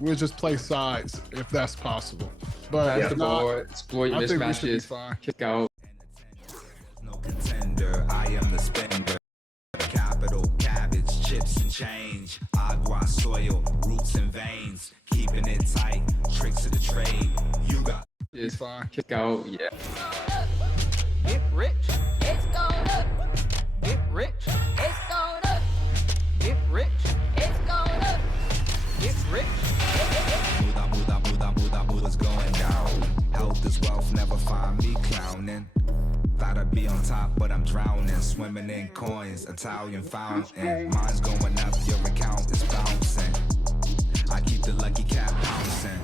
we'll just play sides if that's possible. But Pass if the not, ball, exploit I think we should be mismatches, fine. kick out. No contender, I am the spender. Capital, cabbage, chips and change. Agua, soil, roots and veins. Keeping it tight, tricks of the trade. You got Is fine. kick out, yeah. Get rich, it's gonna. Get rich, it's gonna. Get rich, it's gonna. Get rich. Buddha's going down. Health is wealth, never find me clowning. Thought I'd be on top, but I'm drowning. Swimming in coins, Italian fountain. Mine's going up, your account is bouncing. I keep the lucky cat bouncing.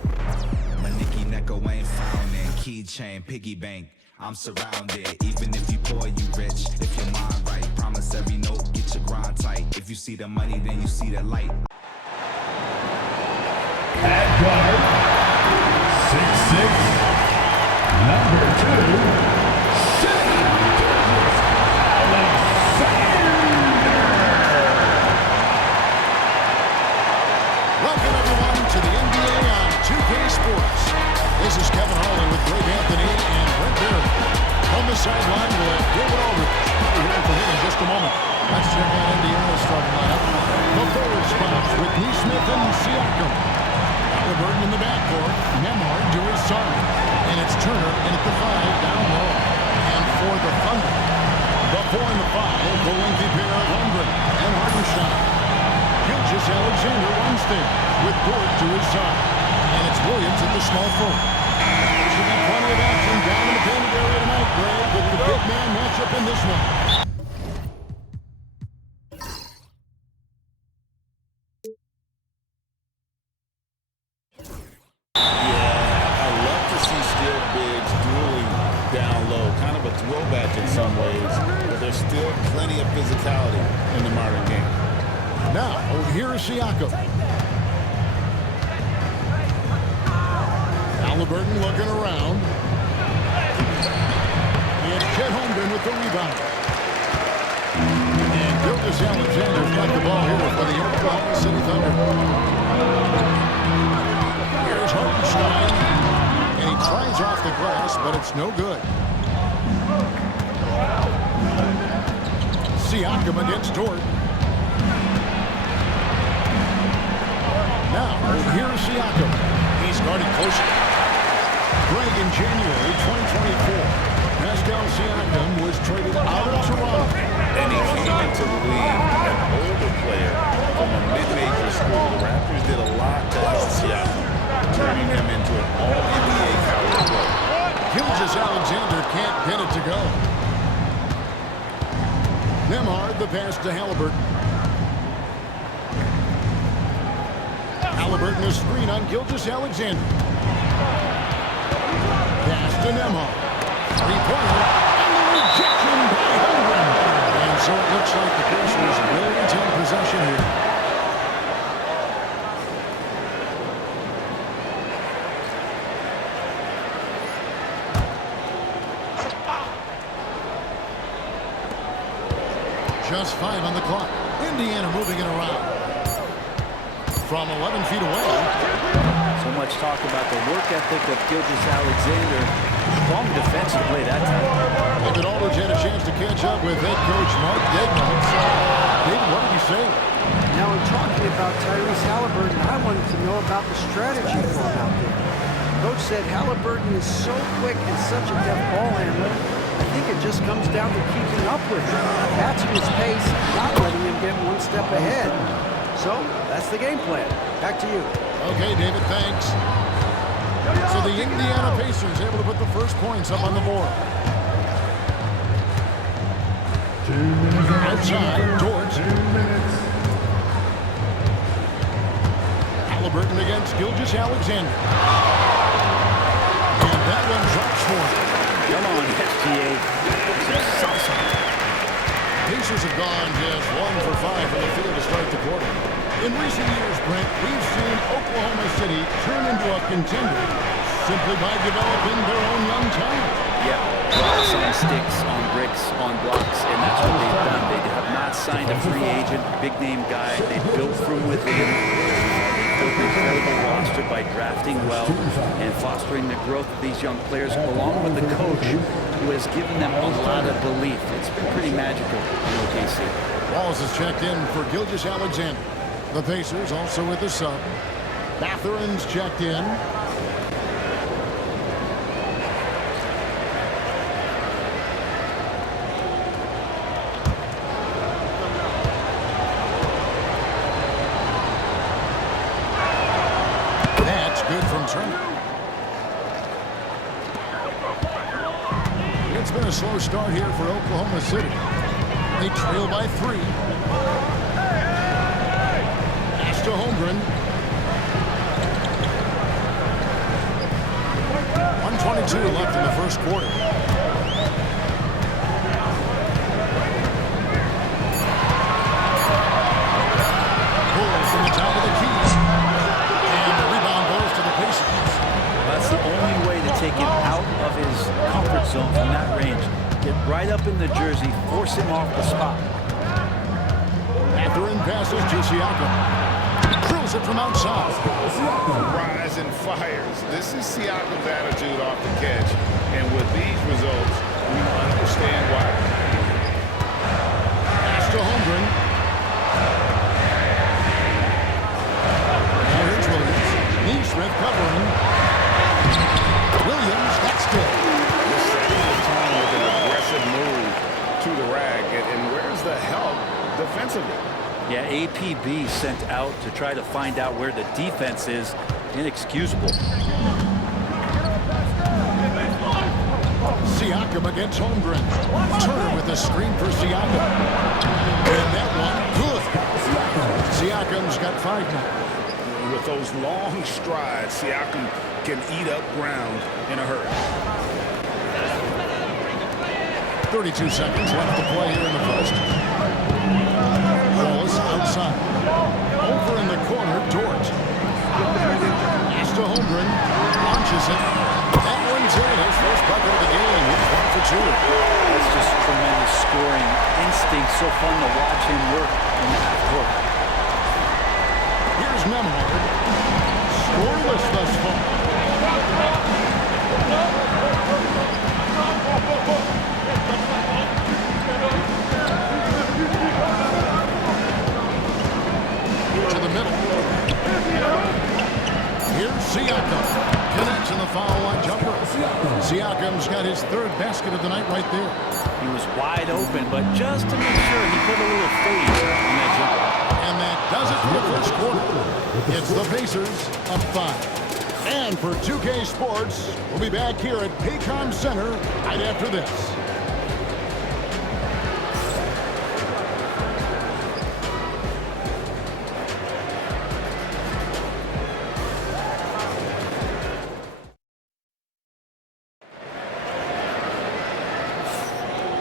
My Nicky Necko ain't frowning. Keychain, piggy bank, I'm surrounded. Even if you poor, you rich. If your mind right, promise every note, get your grind tight. If you see the money, then you see the light. At guard, 6'6", number 2. Welcome everyone to the NBA on 2K Sports. This is Kevin Harlan with Greg Anthony and Brent Barry. On the sideline, we'll have David Aldridge. We'll hear from him in just a moment. Let's check out Indiana's starting lineup. The forward spots with Neesmith and Siakam. Halliburton in the backcourt. Nembhard to his side. And it's Turner in at the 5 down low. And for the Thunder, the 4 and the 5, the lengthy pair of Holmgren and Hartenstein. Gilgeous-Alexander runs things with Dort to his side. And it's Williams at the small forward. Should have plenty of action down in the painted area tonight, Greg, with the big man matchup in this one. Yeah, I love to see still bigs dueling down low. Kind of a throwback in some ways, but there's still plenty of physicality in the modern game. Now, here is Siakam. Halliburton looking around. And Chet Holmgren with the rebound. And Gilgeous-Alexander's got the ball here for the Oklahoma City Thunder. Here's Hartenstein. And he tries off the glass, but it's no good. Siakam against Dort. Now, here's Siakam. He's guarded closer. Greg, in January 2024, Pascal Siakam was traded out of Toronto. And he came into the league an older player from a mid-major school. The Raptors did a lot to help Siakam, turning him into an all-NBA caliber player. Gilgeous-Alexander can't get it to go. Nembhard, the pass to Halliburton. Halliburton, a screen on Gilgeous-Alexander. Pass to Nembhard. Three-pointer, and the rejection by Holmgren. And so it looks like the Pacers will retain possession here. Just 5 on the clock. Indiana moving it around. From 11 feet away. So much talk about the work ethic of Gilgeous-Alexander. Strong defensive play that time. David Aldridge had a chance to catch up with head coach Mark Daigneault. David, what did he say? Now, in talking about Tyrese Halliburton, I wanted to know about the strategy for him out there. Coach said Halliburton is so quick and such a deft ball handler. I think it just comes down to keeping up with him, matching his pace, not letting him get one step ahead. So, that's the game plan. Back to you. Okay, David, thanks. So the Indiana Pacers able to put the first points up on the board. Outside, Dort. Halliburton against Gilgeous-Alexander. And that one drops for him. Come on, SGA. Pacers have gone just 1 for 5 from the field to start the quarter. In recent years, Brent, we've seen Oklahoma City turn into a contender simply by developing their own young talent. Yeah, blocks on sticks, on bricks, on blocks, and that's what they've done. They have not signed a free agent, big-name guy. They built from within. They built an incredible roster. drafting well and fostering the growth of these young players, along with the coach who has given them a lot of belief. It's been pretty magical in OKC. Wallace is checked in for Gilgeous-Alexander. The Pacers also with the sub. Mathurin's checked in. That's good from Turner. It's been a slow start here for Oklahoma City. They trail by 3. Pass to Holmgren. 1:22 left in the first quarter. Pulls from the top of the key. And the rebound goes to the Pacers. That's the only way to take him out of his comfort zone from that range. Get right up in the jersey, force him off the spot. Mathurin passes to Siakam. Drills it from outside. Rise and fires. This is Siakam's attitude off the catch. And with these results, we understand why. Pass to Holmgren. Now here's Williams. Neesmith covering. Williams, that's good. This setting the tone with an aggressive move to the rack. And where's the help defensively? Yeah, APB sent out to try to find out where the defense is. Inexcusable. Siakam against Holmgren. Turner with a screen for Siakam. And that one, good. Siakam's got 5 now. With those long strides, Siakam can eat up ground in a hurry. 32 seconds left to play here in the first. Wallace outside. Over in the corner, Dort. Pass to Holmgren. Launches it. That one's in. His first bucket of the game. He's 1 for 2. That's just tremendous scoring instinct. So fun to watch him work in the half court. Here's Memhard. Scoreless thus far. To the middle. Here's Siakam. Connects in the foul line jumper. Siakam's got his 3rd basket of the night right there. He was wide open, but just to make sure, he put a little fade on that jumper. And that does it for the first quarter. It's the Pacers up 5. And for 2K Sports, we'll be back here at Paycom Center right after this.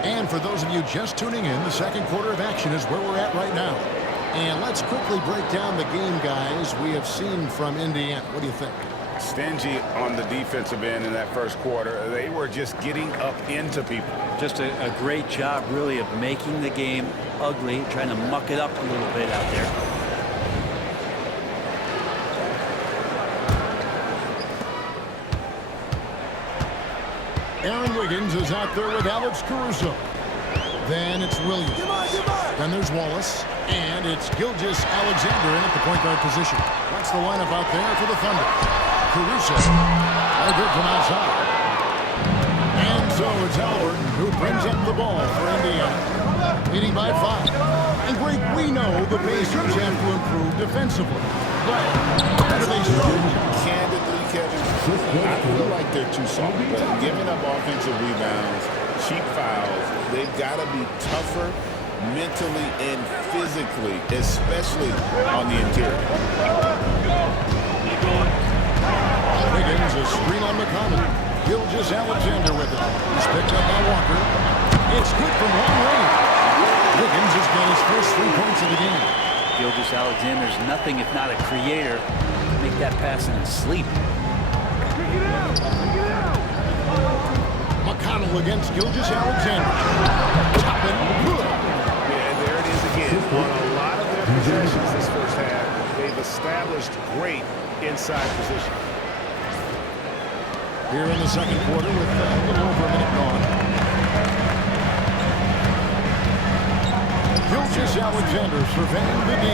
And for those of you just tuning in, the second quarter of action is where we're at right now. And let's quickly break down the game, guys, we have seen from Indiana. What do you think? Stingy on the defensive end in that first quarter. They were just getting up into people. Just a great job, really, of making the game ugly, trying to muck it up a little bit out there. Aaron Wiggins is out there with Alex Caruso. Then it's Williams. Then there's Wallace. And it's Gilgeous-Alexander in at the point guard position. That's the lineup out there for the Thunder. Caruso. All good from outside. And so it's Halliburton who brings up the ball for Indiana. Leading by 5. And Greg, we know the Pacers have to improve defensively. But how do they start? Candidly, Kevin, I feel like they're too soft. But giving up offensive rebounds, cheap fouls, they've got to be tougher mentally and physically, especially on the interior. Wiggins, a screen on McConnell. Gilgeous-Alexander with it. He's picked up by Walker. It's good from long range. Wiggins has got his first 3 points of the game. Gilgeous-Alexander's nothing if not a creator. Make that pass in his sleep. McConnell against Gilgeous-Alexander. Toppin, good. Yeah, there it is again. On a lot of their possessions this first half, they've established great inside position. Here in the second quarter with a little over a minute gone. Gilgeous-Alexander surveying the D.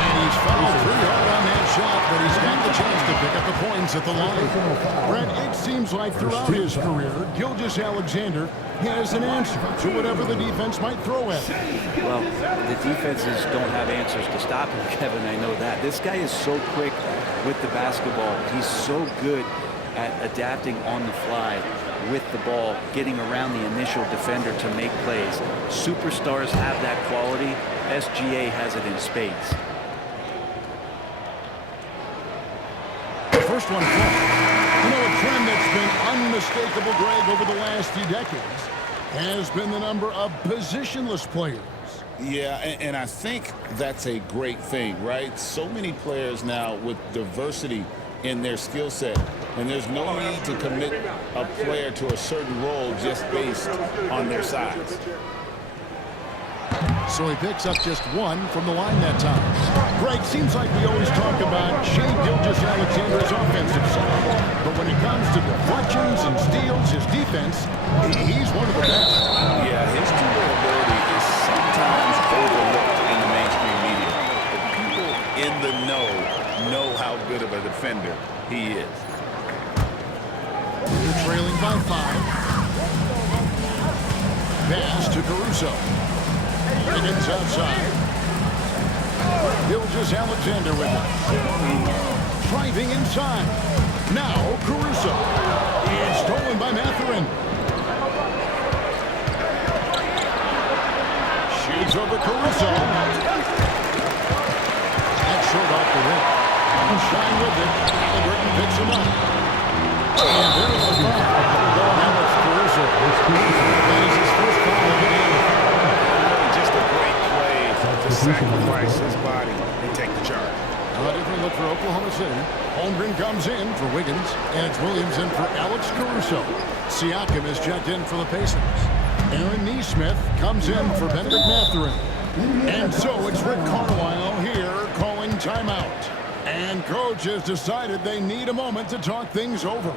And he's fouled pretty hard on that shot, but he's got the chance to pick up the points at the line. Brent, it seems like throughout his career, Gilgeous-Alexander has an answer to whatever the defense might throw at him. Well, the defenses don't have answers to stop him, Kevin. I know that. This guy is so quick with the basketball. He's so good at adapting on the fly with the ball, getting around the initial defender to make plays. Superstars have that quality. SGA has it in spades. The first one flat. You know, a trend that's been unmistakable, Greg, over the last few decades has been the number of positionless players. Yeah, and I think that's a great thing, right? So many players now with diversity in their skill set, and there's no need to commit a player to a certain role just based on their size. So he picks up just one from the line that time. Greg, seems like we always talk about Shai Gilgeous-Alexander's offensive side, but when it comes to deflections and steals, his defense, he's one of the best. Yeah, his two-way ability is sometimes overlooked in the mainstream media, but people in the know how good of a defender he is. They're trailing by 5. Pass to Caruso. Wiggins outside. Gilgeous-Alexander with it. Driving inside. Now Caruso. It's stolen by Mathurin. Shoots over Caruso. That's short off the rim. Shine with it. Halliburton picks him up. And there's the foul. Now it's Caruso. That is his first foul of the game. Just a great play to sacrifice his body and take the charge. A different look for Oklahoma City. Holmgren comes in for Wiggins, and it's Williams in for Alex Caruso. Siakam is checked in for the Pacers. Aaron Nesmith comes in for Benedict Mathurin. And so it's Rick Carlisle here calling timeout. And coach has decided they need a moment to talk things over.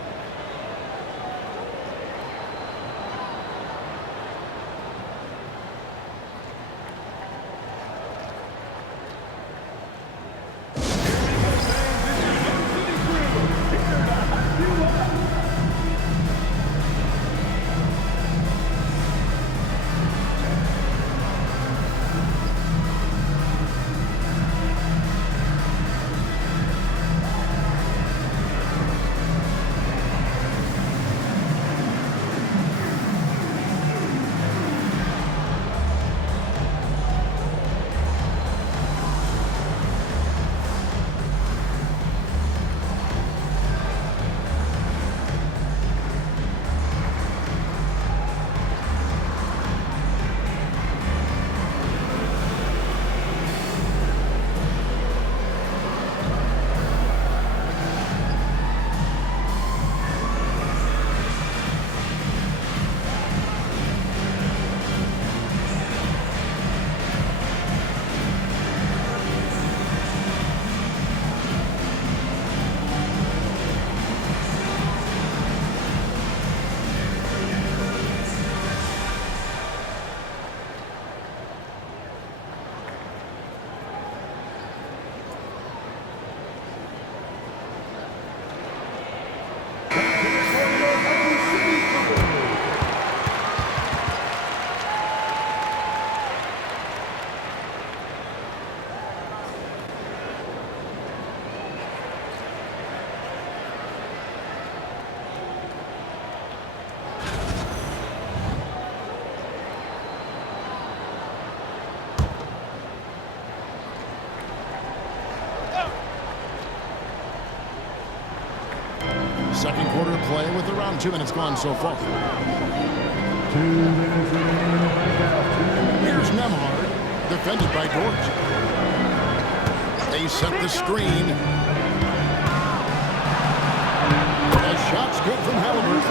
Second quarter play with around 2 minutes gone so far. 2 minutes remaining. Here's Nembhard, defended by Dort. They set the screen. The shot's good from Halliburton.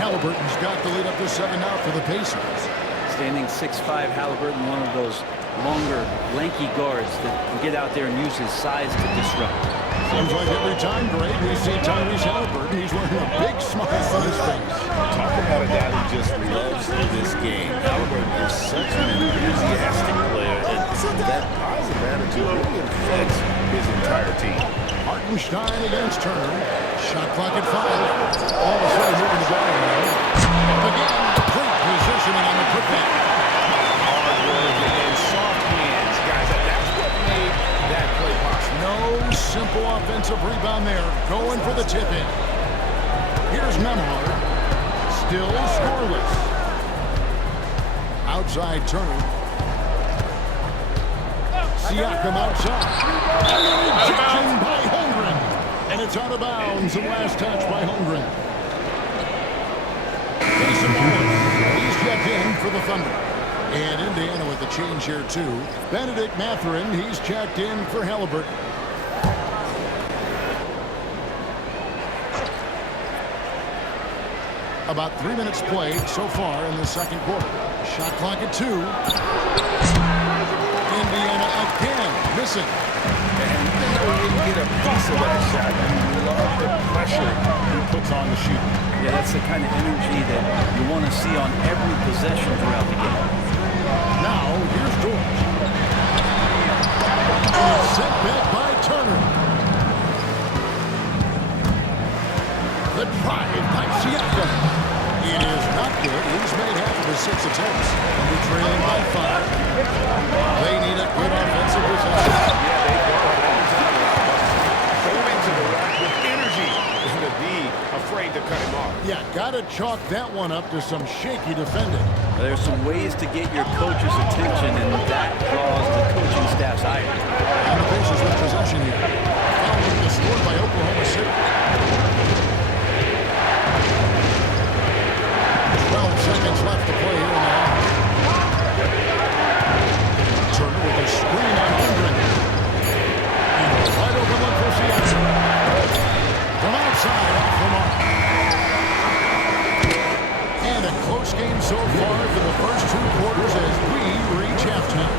Halliburton's got the lead up to 7 now for the Pacers. Standing 6'5", Halliburton, one of those longer, lanky guards that can get out there and use his size to disrupt. Seems like every time, Greg, we see Tyrese Halliburton, he's wearing a big smile on his face. Talk about a guy who just loves this game. Halliburton is such an enthusiastic player, and that positive attitude really affects his entire team. Hartenstein against Turner. Shot clock at 5. All of a sudden moving the ball around. Again, great positioning on the putback. Hard work and soft hands, guys. That's what made that play possible. No simple offensive rebound there. Going for the tip-in. Here's Memhard. Still scoreless. Outside Turner. Siakam outside. And an ejection by Holmgren. And it's out of bounds. And last touch by Holmgren. Jason Wallace. He's checked in for the Thunder. And Indiana with the change here too. Benedict Mathurin. He's checked in for Halliburton. About 3 minutes played so far in the second quarter. Shot clock at 2. Indiana again missing. And even though he didn't get a piece of that shot, I love the pressure he puts on the shooter. Yeah, that's the kind of energy that you want to see on every possession throughout the game. Now, here's George. And it's sent back by Turner. The drive by Siakam. It is not good. He's made half of his 6 attempts. And we're trailing by 5. They need a good offensive possession. Going into the rack with energy and to be afraid to cut him off. Yeah, got to chalk that one up to some shaky defending. There's some ways to get your coach's attention, and that draws the coaching staff's eye. And the Pacers with possession here. Following the score by Oklahoma City. 12 seconds left to play here in the half. Turner with a screen on Holmgren. And a wide open look for Siakam. From outside, off the mark. And a close game so far for the first 2 quarters as we reach halftime.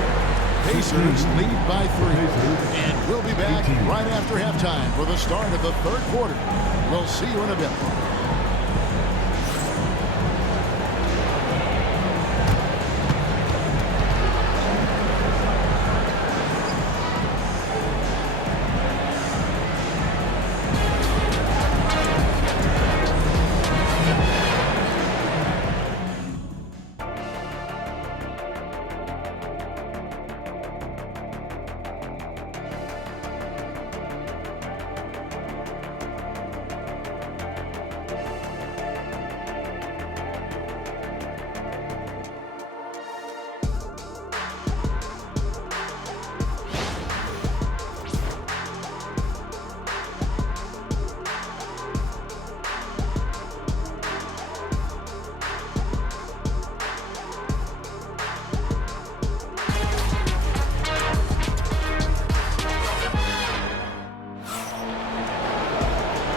Pacers lead by 3. And we'll be back right after halftime for the start of the third quarter. We'll see you in a bit.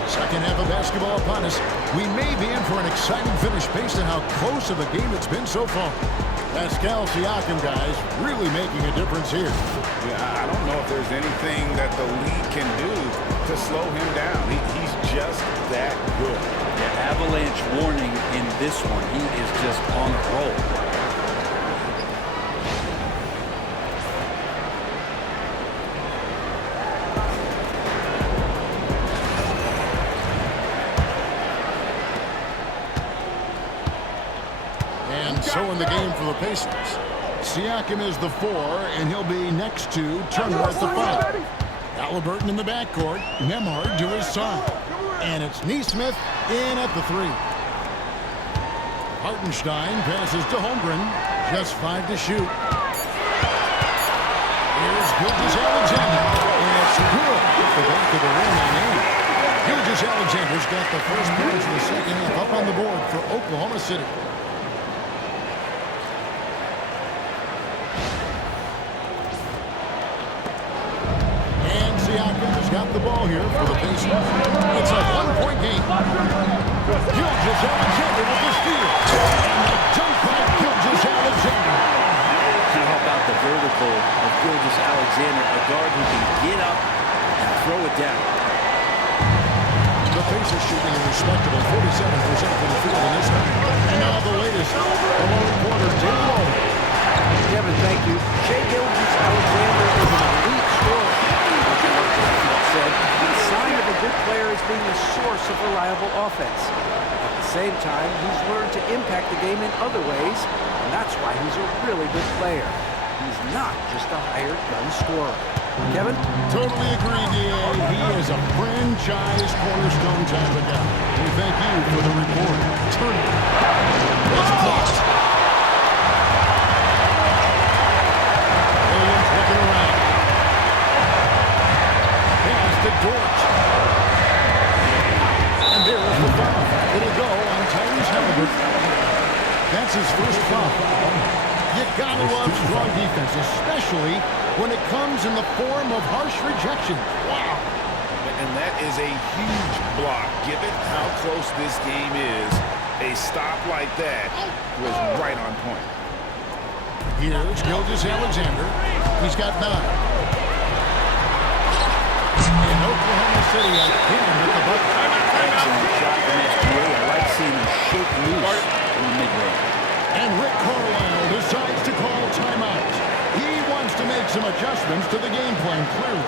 Second half of basketball upon us. We may be in for an exciting finish based on how close of a game it's been so far. Pascal Siakam, guys, really making a difference here. Yeah, I don't know if there's anything that the league can do to slow him down. He's just that good. Yeah, avalanche warning in this one. He is just on a roll. So in the game for the Pacers, Siakam is the 4, and he'll be next to Turner at the 5. Halliburton in the backcourt, Memhard to his side. And it's Neesmith in at the 3. Hartenstein passes to Holmgren, just 5 to shoot. Here's Gilgeous-Alexander, and it's good at the back of the rim on aim. Gilgeous-Alexander's got the first points in the second half up on the board for Oklahoma City. Siakam's got the ball here for the Pacers. It's a 1-point game. Gilgeous-Alexander with the steal. And the dunk by Gilgeous-Alexander. How about about the vertical of Gilgeous-Alexander, a guard who can get up and throw it down. The Pacers shooting a respectable 47% from the field in this one. And now the latest, the lone quarter, David. Kevin, thank you. Shai Gilgeous-Alexander is an elite scorer. Said the sign of a good player is being a source of reliable offense. At the same time, he's learned to impact the game in other ways, and that's why he's a really good player. He's not just a hired gun scorer. Kevin? Totally agree, D.A. He is a franchise cornerstone type of guy. We thank you for the report. Turner. It's blocked. Williams looking around. Pass to Dort. And there is the foul. It'll go on Tyrese Halliburton. That's his first foul. You gotta love strong defense, especially when it comes in the form of harsh rejection. Wow. And that is a huge block. Given how close this game is, a stop like that was right on point. Here's Gilgeous-Alexander. He's got 9. And Oklahoma City again with the bucket. Excellent shot from SGA. I like seeing him shake loose in the mid-range. And Rick Carlisle decides to call timeout. He wants to make some adjustments to the game plan, clearly.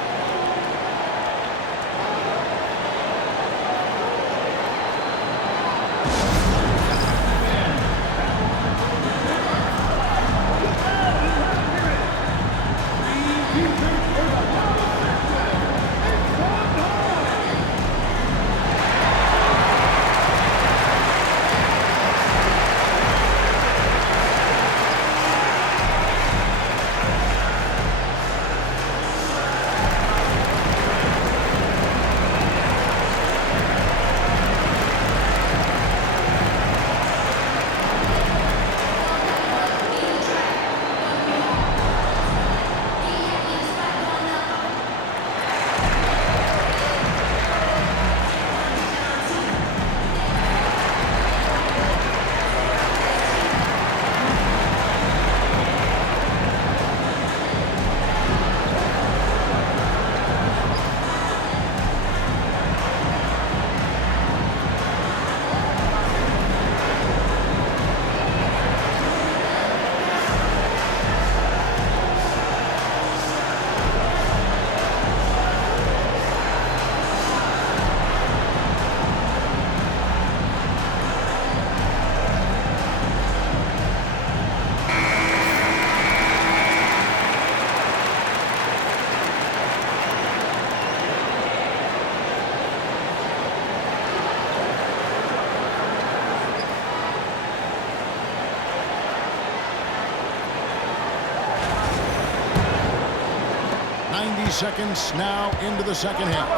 Seconds now into the second half.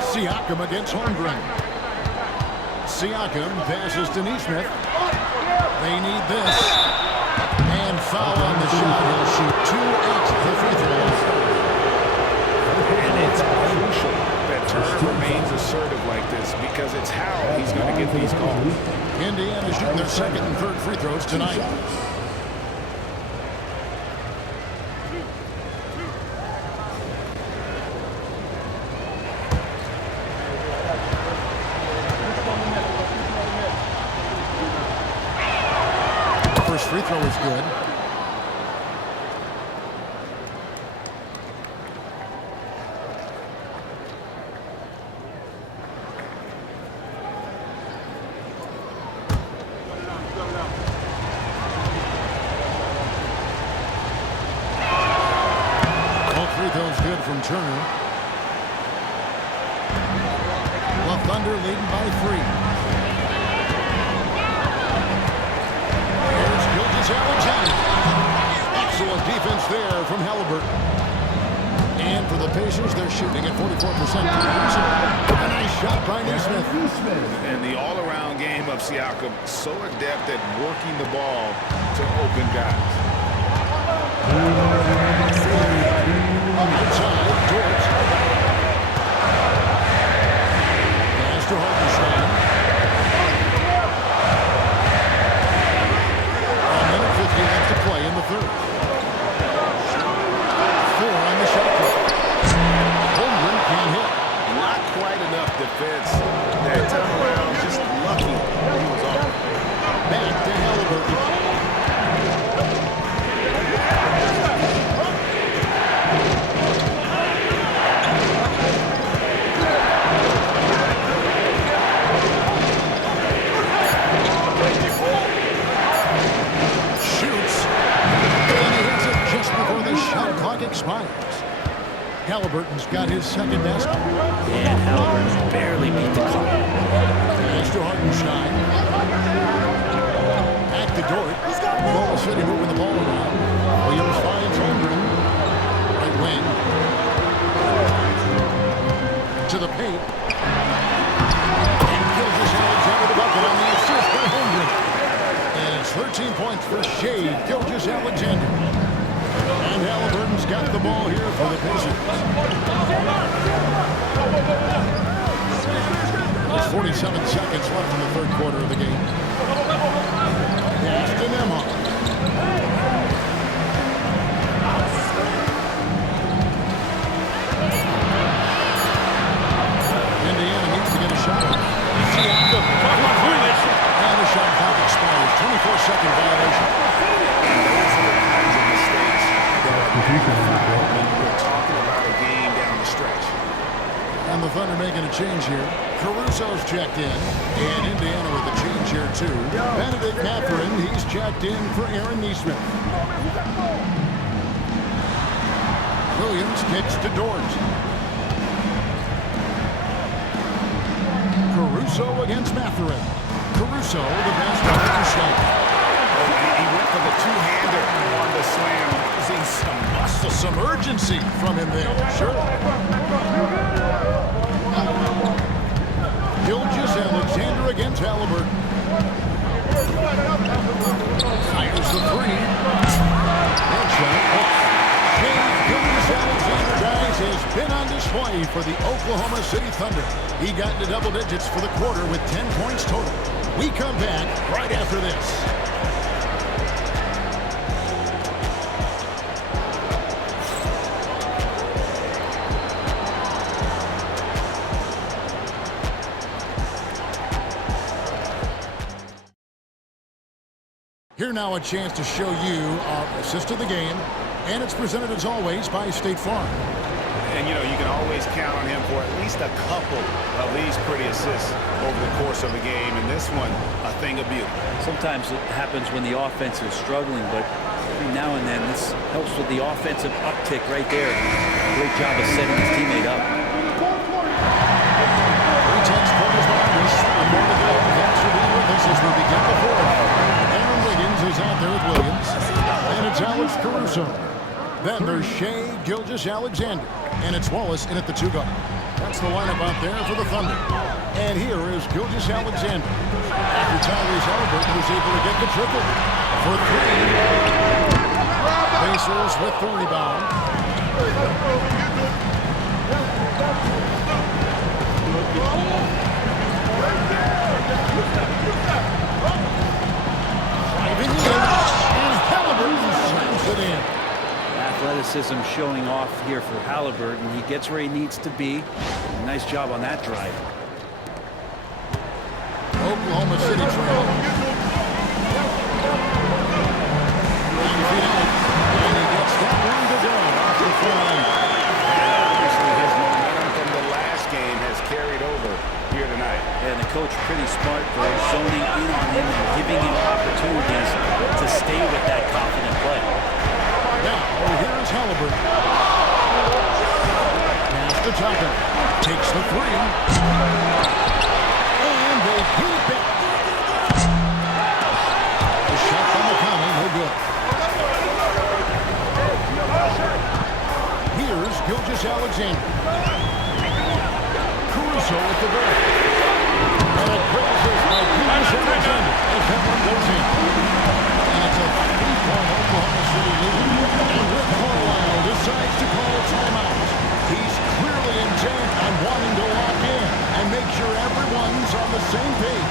Siakam against Holmgren. Siakam passes to Neesmith. They need this. And foul on the shot. He'll shoot 2 extra free throws. And it's crucial that Turner remains assertive like this because it's how he's going to get these calls. Indiana shooting their second and third free throws tonight. First free throw is good. All free throws good from Turner. The Thunder leading by 3. Alexander. Excellent defense there from Halliburton. And for the Pacers, they're shooting at 44%. A nice shot by Neesmith. And the all-around game of Siakam, so adept at working the ball to open guys. Outside, Dort. Pass to Hartenstein. expires. Halliburton's got his second best. And Halliburton barely beat the clock. Pass to Hartenstein. Back to Dort. Ball City moving the ball around. Williams finds Holmgren. Right wing. To the paint. And Gilgeous-Alexander the bucket on the assist by Holmgren. And it's 13 points for Shea Gilgeous-Alexander. And Halliburton's got the ball here for the Pacers. There's 47 seconds left in the third quarter of the game. Pass to Nembhard. Indiana needs to get a shot off. And the shot clock expires. 24-second violation. We're talking about a game down the stretch. And the Thunder making a change here. Caruso's checked in. And Indiana with a change here, too. Benedict Mathurin, he's checked in for Aaron Nesmith. Williams kicks to Dort. Caruso against Mathurin. Caruso, the pass to Hartenstein. He went for the two-hander on the slam. Seeing some muscle, Some urgency from him there. Sure. Gilgeous-Alexander against Halliburton. Fires the three. Headshot. Shea Gilgeous-Alexander, guys, has been on display for the Oklahoma City Thunder. He got into double digits for the quarter with 10 points total. We come back right after this. Here now a chance to show you our assist of the game, and it's presented as always by State Farm. And, you know, you can always count on him for at least a couple of these pretty assists over the course of a game, and this one, a thing of beauty. Sometimes it happens when the offense is struggling, but every now and then this helps with the offensive uptick right there. Great job of setting his teammate up. 3 tenths quarters behind us. And more to go. Thanks for being with us as we begin the fourth. Aaron Wiggins is out there with Williams. And it's Alex Caruso. Then there's Shea Gilgeous-Alexander. And it's Wallace in at the 2-guard. That's the lineup out there for the Thunder. And here is Gilgeous-Alexander. After Tyrese Halliburton was able to get the triple for 3. Pacers with the rebound. Driving in, and Halliburton slams it in. Athleticism showing off here for Halliburton. He gets where he needs to be. Nice job on that drive. Oklahoma City trail. 9 feet out, and he gets that one to go off the front. Obviously, his momentum from the last game has carried over here tonight. And the coach pretty smart for zoning in on him and giving him opportunities to stay with that confident play. Now, here's Halliburton. Pass to Tucker. Takes the 3. And they keep it. The shot from the counter, no good. Here's Gilgeous-Alexander. Caruso at the break. And it crosses by Gilgeous-Alexander as that one goes in. And it's a 3-point Oklahoma City lead. And Rick Carlisle decides to call a timeout. He's clearly intent on wanting to lock in and make sure everyone's on the same page.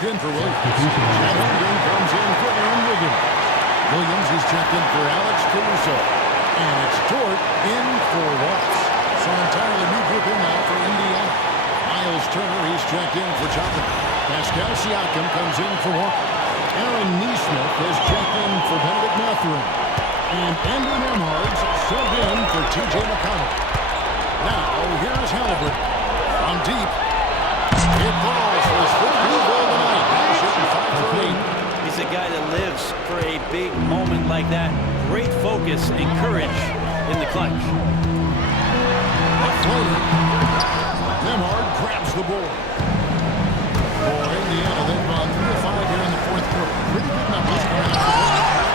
checked in for Williams. Chad Holmgren comes in for Aaron Williams. Williams is checked in for Alex Caruso. And it's Dort in for Watts. So entirely new group in now for Indiana. Miles Turner, he's checked in for Chapman. Pascal Siakam comes in for Walker. Aaron Neesmith is checked in for Benedict Mathurin. And Andrew Nemhard's subbed in for T.J. McConnell. Now, here's Halliburton. On deep. It falls for his fifth field goal tonight. Shooting 5 for 8. He's a guy that lives for a big moment like that. Great focus and courage in the clutch. A floater. Nemhard grabs the board. For Indiana, they've gone 3 of 5 here in the fourth quarter. Pretty good numbers coming out.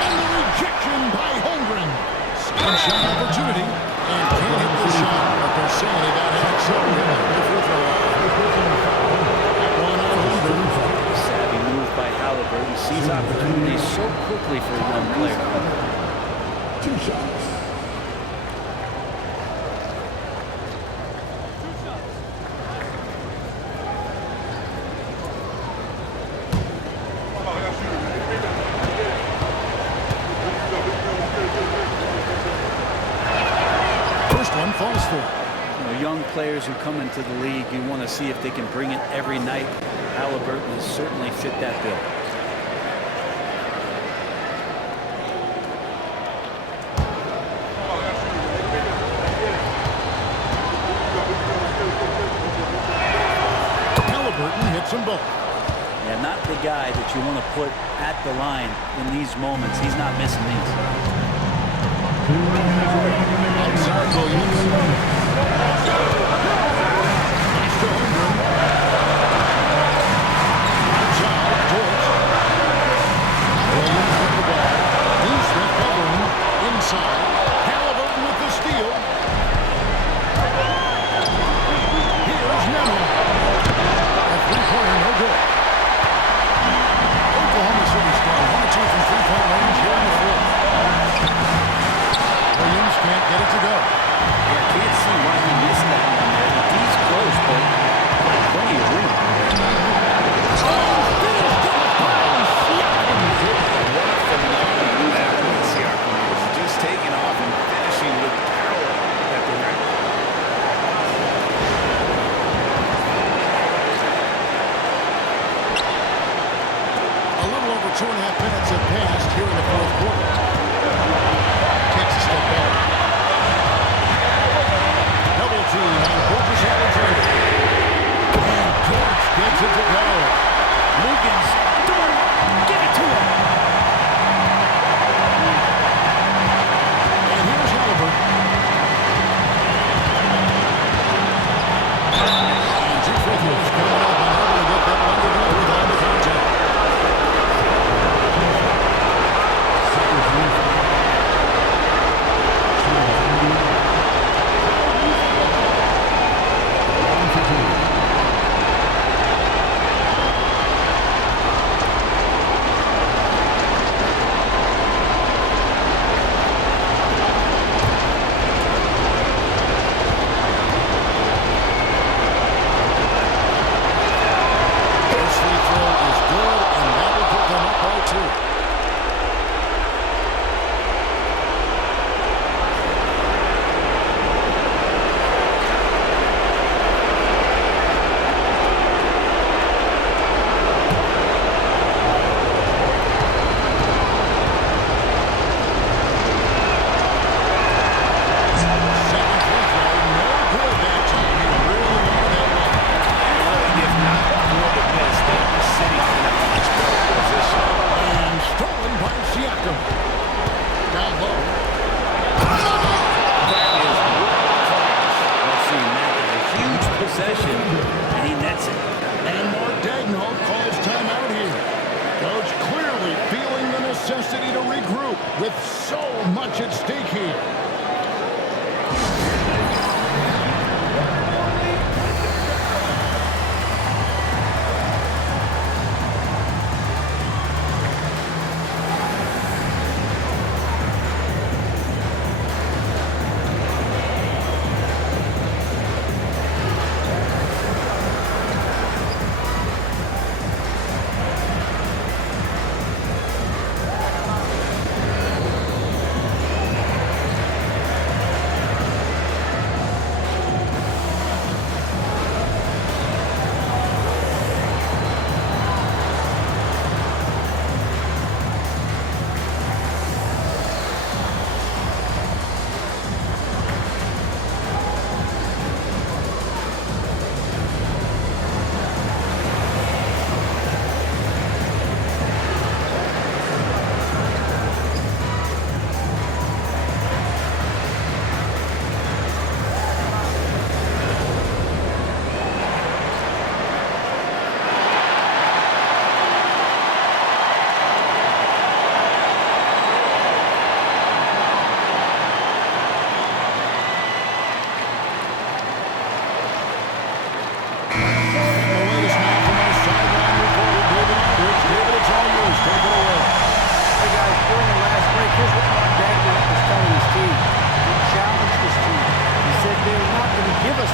And the rejection by Holmgren. Second shot opportunity. And can't hit the shot. But they're saying they got it. So the free throw line. One on Holmgren. Savvy move by Halliburton. Sees opportunities so quickly for a young player. 2 shots. Falls for. Young players who come into the league, you want to see if they can bring it every night. Halliburton has certainly fit that bill. Halliburton hits them both. Yeah, not the guy that you want to put at the line in these moments. He's not missing these. Outside Williams. Outside George. Williams with the ball. Neesmith covering. Inside. Halliburton with the steal. Here's Nemhard. A three-pointer, no good. Oklahoma City's gone 1 of 2 from three-point range here in the fourth. Williams can't get it to go. Yeah, can't see why he missed that one there. The D's close, but plenty of room. What a phenomenal move out of Siakam. Just taking off and finishing with power at the rim. A little over 2.5 minutes have passed here in the fourth quarter. Takes a step back. Double team on Portis Alexander. And George gets it to go. Lugans, give it to him. And here's Halliburton. And 2 free throws coming up. Unable to get that one to go without the contact.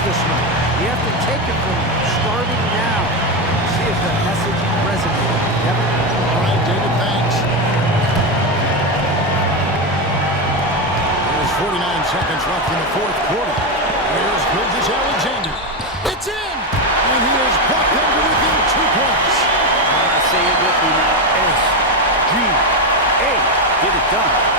this one. You have to take it from starting now. See if that message resonates. Kevin? All right, David, thanks. There's 49 seconds left in the fourth quarter. Here's Gilgeous Alexander. It's in! And he has brought them to within 2 points. Say it with me now. S-G-A. Get it done.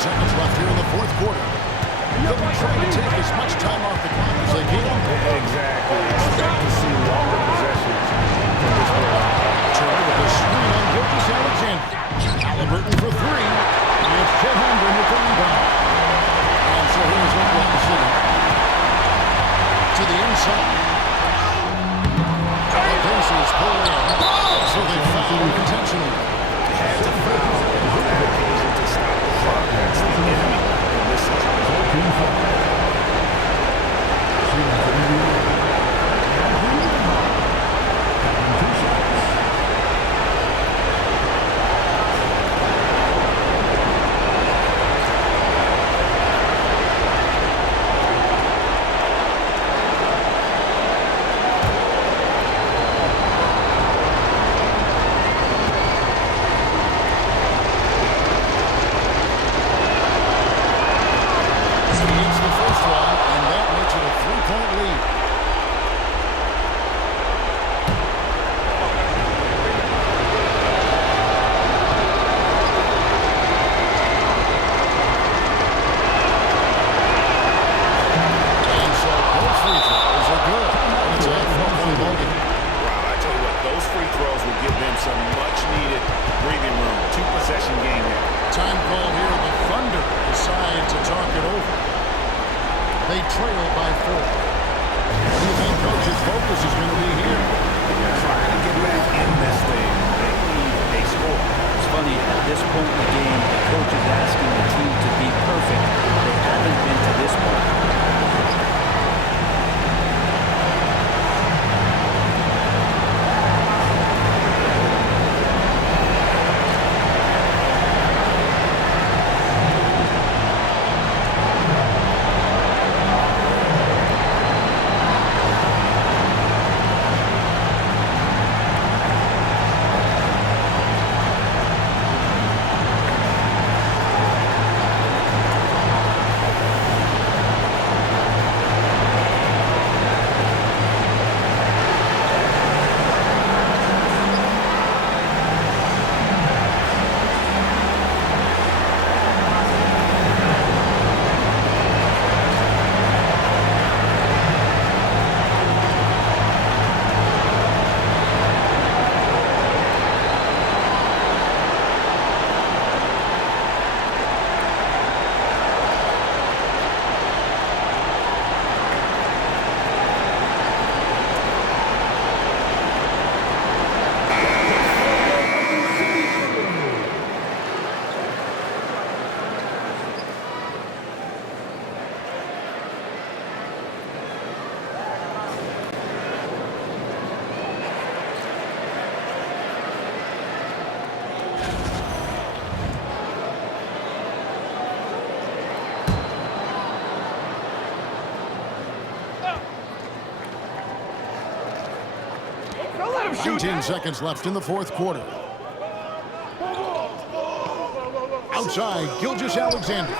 Seconds left here in the fourth quarter. They'll be trying to take as much time off the clock as they can. Exactly. Expect to see longer possessions from this player. Turner with a screen on Gilgeous Alexander. Halliburton for 3. And it's Chet Holmgren with the rebound. And so here's Oklahoma City. To the inside. The Pacers pull in. So they foul intentionally. They had to foul on that occasion to stop the clock. That's the enemy in this situation. Don't let him shoot. 19 seconds left in the fourth quarter. Outside, Gilgeous Alexander. The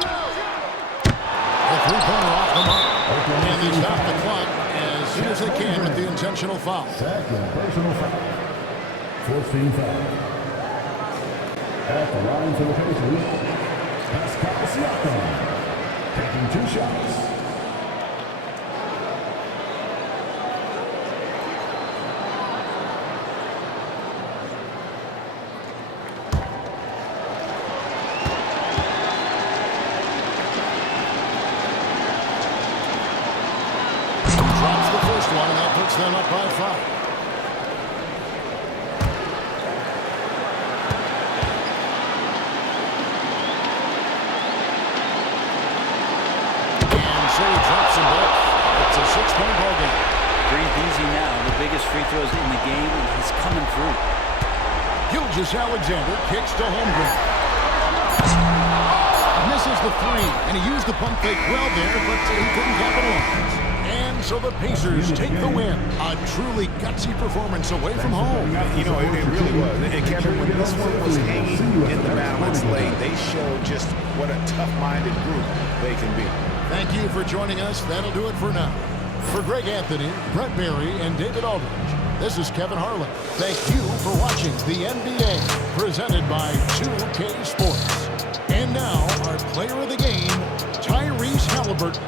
three-pointer off the mark. And they stop the clock as soon as they can with the intentional foul. Second personal foul. 14 foul. At the line for the Pacers, Pascal Siakam, taking 2 shots. Drops the first one, and that puts them up by 5. So he drops them both. It's a 6-point ball game. Breathe easy now. The biggest free throws in the game, and he's coming through. Gilgeous Alexander kicks to Holmgren. Misses the three, and he used the pump fake well there, but he couldn't capitalize. And so the Pacers take the win. A truly gutsy performance away from home. You know, it really was. And Kevin, when this one was hanging in the balance late, they showed just what a tough-minded group they can be. Thank you for joining us. That'll do it for now. For Greg Anthony, Brett Berry, and David Aldridge, this is Kevin Harlan. Thank you for watching the NBA, presented by 2K Sports. And now, our player of the game, Tyrese Halliburton.